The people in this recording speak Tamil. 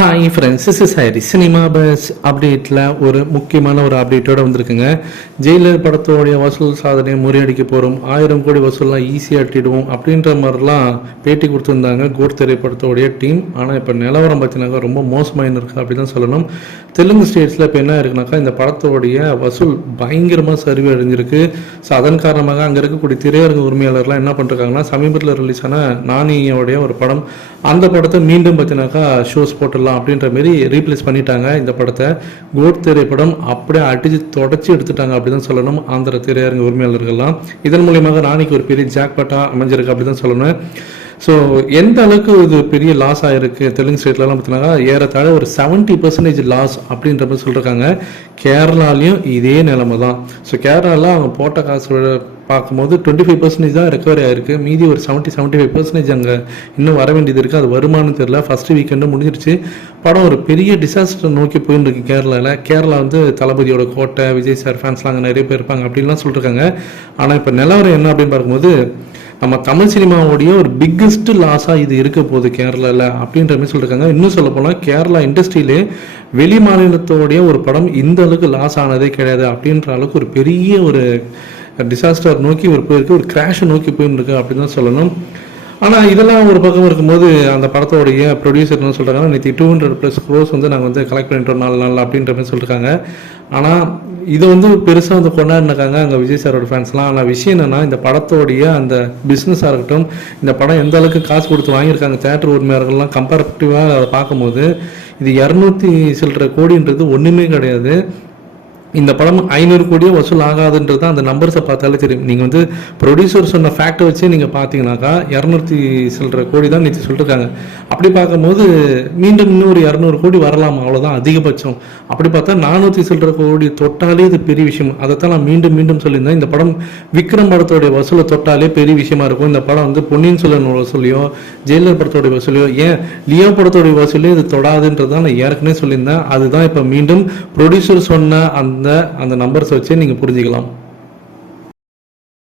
Hi friends, this is Hari. Cinema bus அப்டேட்டில் ஒரு முக்கியமான ஒரு அப்டேட்டோடு வந்திருக்குங்க. ஜெயிலர் படத்தோடைய வசூல் சாதனையை முறியடிக்க போகிறோம், 1000 கோடி வசூல்லாம் ஈஸியாக அட்டிடுவோம் அப்படின்ற மாதிரிலாம் பேட்டி கொடுத்துருந்தாங்க கோட் திரைப்படத்தோடைய டீம். ஆனால் இப்போ நிலவரம் பார்த்தீங்கன்னாக்கா ரொம்ப மோசமாயின்னு இருக்குது அப்படி தான் சொல்லணும். தெலுங்கு ஸ்டேட்ஸில் இப்போ என்ன இருக்குனாக்கா, இந்த படத்தோடைய வசூல் பயங்கரமாக சரிவு அடைஞ்சிருக்கு. ஸோ அதன் காரணமாக அங்கே இருக்கக்கூடிய திரையரங்கு உரிமையாளர்லாம் என்ன பண்ணுறாங்கன்னா, சமீபத்தில் ரிலீஸ் ஆன நானியோடைய ஒரு படம், அந்த படத்தை மீண்டும் பார்த்தீங்கன்னாக்கா ஷோஸ் போட்டுடலாம் அப்படின்ற மாரி ரீப்ளேஸ் பண்ணிட்டாங்க. இந்த படத்தை கோட் திரைப்படம் அப்படியே அடிச்சு தொடச்சி எடுத்துட்டாங்க அப்படி தான் சொல்லணும் ஆந்திர திரையரங்கு உரிமையாளர்கள்லாம். இதன் மூலியமாக நானிக்கு ஒரு பெரிய ஜாக்பாட்டாக அமைஞ்சிருக்கு அப்படி தான் சொல்லணும். ஸோ எந்த அளவுக்கு இது பெரிய லாஸ் ஆகிருக்கு தெலுங்கு ஸ்டேட்லலாம் பார்த்தீங்கன்னா, ஏறத்தாழ ஒரு 70% லாஸ் அப்படின்ற மாதிரி சொல்லியிருக்காங்க. கேரளாலையும் இதே நிலைமை தான். ஸோ கேரளாவில் அவங்க போட்ட காசு பார்க்கும்போது 25% தான் ரெக்கவரி ஆகிருக்கு. மீதி ஒரு 75% அங்கே இன்னும் வர வேண்டியது இருக்குது. அது வருமானு தெரியல. ஃபஸ்ட்டு வீக்கெண்டு முடிஞ்சிருச்சு. படம் ஒரு பெரிய டிசாஸ்டர் நோக்கி போயின்னு இருக்கு கேரளாவில். கேரளா வந்து தளபதியோட கோட்டை, விஜய் சார் ஃபேன்ஸ்லாம் அங்கே நிறைய பேர் இருப்பாங்க அப்படின்லாம் சொல்லியிருக்காங்க. ஆனால் இப்போ நிலவரம் என்ன அப்படின்னு பார்க்கும்போது, நம்ம தமிழ் சினிமாவோடைய ஒரு பிக்கஸ்ட் லாஸாக இது இருக்க போகுது கேரளாவில் அப்படின்ற மாதிரி சொல்லியிருக்காங்க. இன்னும் சொல்ல போனால் கேரளா இண்டஸ்ட்ரியிலே வெளி மாநிலத்தோடைய ஒரு படம் இந்த அளவுக்கு லாஸ் ஆனதே கிடையாது அப்படின்ற அளவுக்கு ஒரு பெரிய ஒரு டிசாஸ்டர் நோக்கி ஒரு போயிருக்கு, ஒரு கிராஷை நோக்கி போயிருக்கு அப்படின்னு தான் சொல்லணும். ஆனால் இதெல்லாம் ஒரு பக்கம் இருக்கும்போது அந்த படத்தோடைய ப்ரொடியூசர் என்ன சொல்கிறாங்கன்னா, நேற்று 200+ க்ரோஸ் வந்து நாங்கள் வந்து கலெக்ட் பண்ணிட்டோம் 4 நாள் அப்படின்ற மாதிரி சொல்லியிருக்காங்க. ஆனால் இதை வந்து பெருசாக வந்து கொண்டாடினாங்க அங்கே விஜய் சாரோட ஃபேன்ஸ்லாம். ஆனால் விஷயம் என்னென்னா, இந்த படத்தோடைய அந்த பிஸ்னஸாக இருக்கட்டும், இந்த படம் எந்த அளவுக்கு காசு கொடுத்து வாங்கியிருக்காங்க தேட்டர் உரிமையாளர்கள்லாம் கம்பேரிட்டிவாக அதை பார்க்கும்போது, இது 200 சில்லற கோடின்றது ஒன்றுமே கிடையாது. இந்த படம் 500 கோடியே வசூல் ஆகாதுன்றது அந்த நம்பர்ஸை பார்த்தாலே தெரியும். நீங்கள் வந்து ப்ரொடியூசர் சொன்ன ஃபேக்டை வச்சு நீங்கள் பார்த்தீங்கன்னாக்கா 200 சில்லற கோடி தான் நேற்று சொல்லியிருக்காங்க. அப்படி பார்க்கும்போது மீண்டும் இன்னொரு 200 கோடி வரலாம், அவ்வளோதான் அதிகபட்சம். அப்படி பார்த்தா 400 சில்லற கோடி தொட்டாலே இது பெரிய விஷயம். அதைத்தான் நான் மீண்டும் மீண்டும் சொல்லியிருந்தேன். இந்த படம் விக்ரம் படத்தோடைய வசூலை தொட்டாலே பெரிய விஷயமா இருக்கும். இந்த படம் வந்து பொன்னியின் செல்வன் வசூலையோ, ஜெயிலர் படத்தோடைய வசூலையோ, ஏன் லியோ படத்தோடைய வசூலையோ இது தொடாதுன்றதான் நான் ஏற்கனவே சொல்லியிருந்தேன். அதுதான் இப்போ மீண்டும் ப்ரொடியூசர் சொன்ன அந்த நம்பர்ஸ் வச்சு நீங்கள் புரிஞ்சுக்கலாம்.